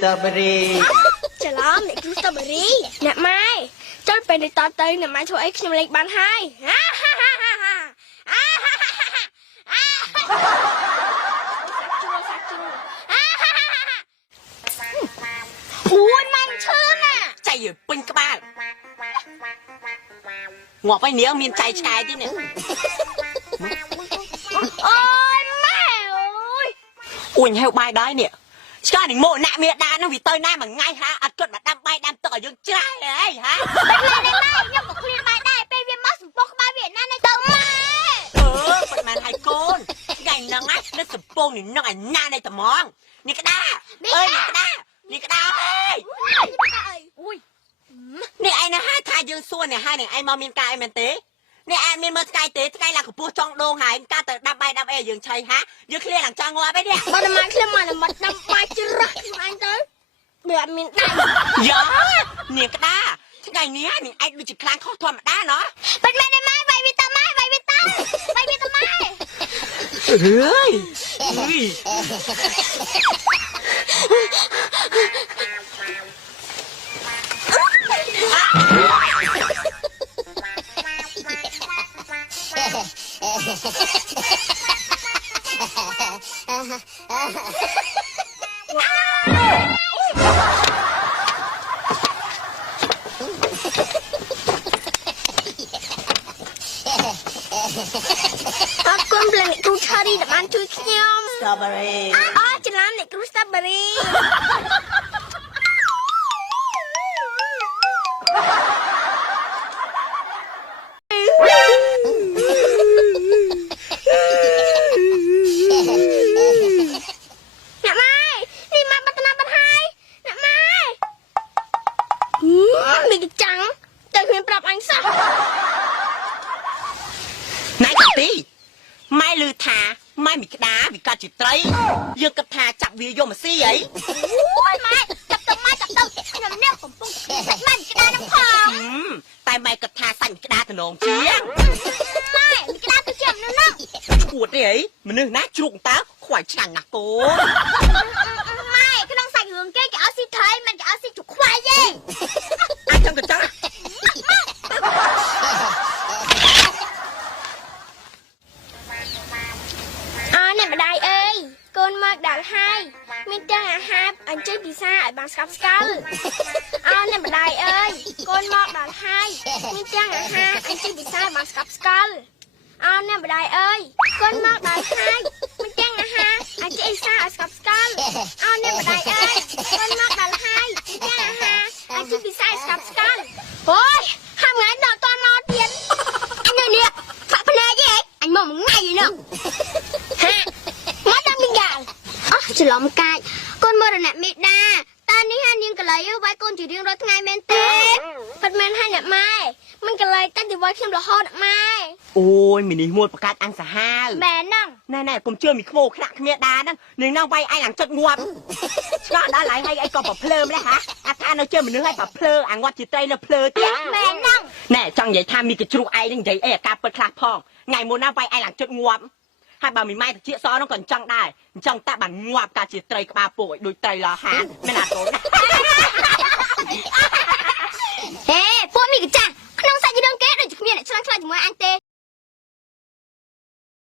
strawberry ច្រឡំអ្នកគ្រូ strawberry អ្នកម៉ែចូលពេលនេះតទៅអ្នកម៉ែធ្វើអីខ្ញុំលេងបានហើយអូយម៉ែឈឺណាใจอยู่ពេញក្បាលងាប់ឲ្យនាងមានใจឆ្កែទៀតនេះអូយម៉ែអូយអ៊ុញហៅបាយដែរនេះឆ្កែនឹងមកណាក់មានដានហ្នឹងវាទៅណាមួយថ្ងៃហាអត់គិតមកដាំបាយដាំទឹកឲ្យយើងច្រែហីហាម៉ែខ្ញុំក៏ឃ្លានបាយដែរពេលវាមកសំពងក្បាលវាណានេះទៅម៉ែប៉ុន្មានហើយកូនថ្ងៃហ្នឹងណានឹកសំពងនេះនឹងឲ្យណានៃត្មងនេះក្តាអើយនេះក្តានេះក្តាអើយអូយនេះឯងណាថាយើងសួរនេះហើយនឹងឯងមកមានការអីមែនទេនេះឯងមានមើលថ្ងៃទេថ្ងៃឡើងកម្ពស់ចង់ដងហើយការទៅដាំបាយដាំអីយើងឆៃហាយើងឃ្លានឡើងចង់ងាប់ឯនេះបើតែមកឃ្លានមកតែមកដាំបាយច្រោះខ្លួនឯងទៅវាអត់មានដៃយ៉ានេះក្តាថ្ងៃនេះនេះឯងដូចជាខ្លាំងខុសធម្មតាណោះបាត់មែនទេម៉ែវាយវាទៅម៉ែវាយវាទៅវាយវាទៅម៉ែអើយអរគុណព្រះអ្នកគ្រូ Cherry ដែលបានជួយខ្ញុំ strawberry អូច្រឡំអ្នកគ្រូ Strawberry មីចាំងតែខ្ញុំប្រាប់អញសោះណៃតាទីម៉ែលឺថាម៉ែមីក្តាវាកាត់ជាត្រីយើងគិតថាចាប់វាយកមកស៊ីអីអូយម៉ែចាប់ទៅម៉ែចាប់ទៅខ្ញុំនេះកំពុងសាច់ម៉ែមីក្តានឹងផងតែម៉ែគិតថាសាច់មីក្តាតំណងជាម៉ែមីក្តាទៅជាមនុស្សហ្នឹងឈួតទេអីមនុស្សណាជ្រូកតើខ្វាយឆ្ងាញ់ណាស់កូនម៉ែក្នុងសាច់រឿងគេឲ្យស៊ីត្រីមិនគេឲ្យស៊ីជ្រូកខ្វាយទេអាចចឹងក៏ចឹងអ្នកម្ដាយអើយកូនមកដល់ហើយមានទាំងអាហារអញ្ជើញពិសាឲ្យបានស្កប់ស្កល់អ្នកម្ដាយអើយកូនមកដល់ហើយមានទាំងអាហារអញ្ជើញពិសាឲ្យបានស្កប់ស្កល់អ្នកម្ដាយអើយកូនមកដល់ហើយមានទាំងអាហារអញ្ជើញពិសាឲ្យស្កប់ស្កល់អ្នកម្ដាយអើយកូនមកដល់ហើយមានទាំងអាហារអញ្ជើញពិសាឲ្យស្កប់ស្កល់អូយហាំថ្ងៃដល់តមកទៀតអញនេះបាក់ភ្នែកឯងអញមកមួយថ្ងៃហ្នឹងមកដល់មីយ៉ាល់ច្រឡំកាចកូនមរណៈមេដាតើនេះហានាងកលៃវាយកូនជារៀងរាល់ថ្ងៃមែនទេប៉ិតមែនហើយអ្នកម៉ែមិនកលៃតែវាយខ្ញុំរហូតម៉ែអូយមីនេះមួយប្រកាសអញសាហាវមែនហ្នឹងណែកុំជឿមីខ្មោខ្លាក់គ្មានដាហ្នឹងនឹងនឹងវាយអញអាចិត្តងាប់ឆ្កោដល់ហើយអីក៏ប្រភ្លើម្លេះហ่าអាថានៅជឿមនុស្សឲ្យប្រភ្លើអាងាប់ជាត្រីនៅភ្លើទៀតមែនហ្នឹងណែចង់និយាយថាមីកជ្រុះឯងនឹងនិយាយអីអាការពិតខ្លះផងថ្ងៃមុនណាវាយអញអាចិត្តងាប់ហើយបើមីម៉ែតិចសនោះក៏អញ្ចឹងដែរអញ្ចឹងតែបានងាប់ការជាត្រីក្បាលពោកឲ្យដូចត្រីឡហានមែនអត់កូនហេពួកមីកចាស់ក្នុងសាច់រឿងគេដូចគ្មានអ្នកឆ្លងឆ្លើយជាមួយអញទេ